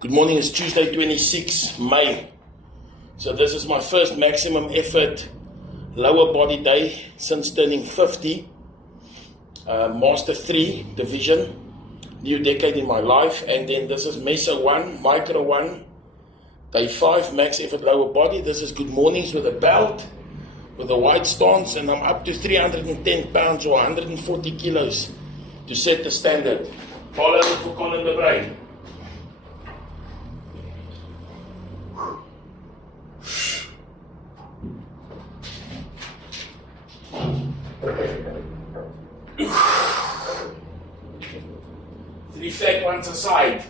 Good morning, it's Tuesday 26 May. So this is my first maximum effort lower body day since turning 50. Master 3 division, new decade in my life. And then this is Meso 1, Micro 1, day 5, max effort lower body. This is good mornings with a belt, with a wide stance, and I'm up to 310 pounds or 140 kilos to set the standard. Follow it for Colin de Bruyn. Three fat ones aside.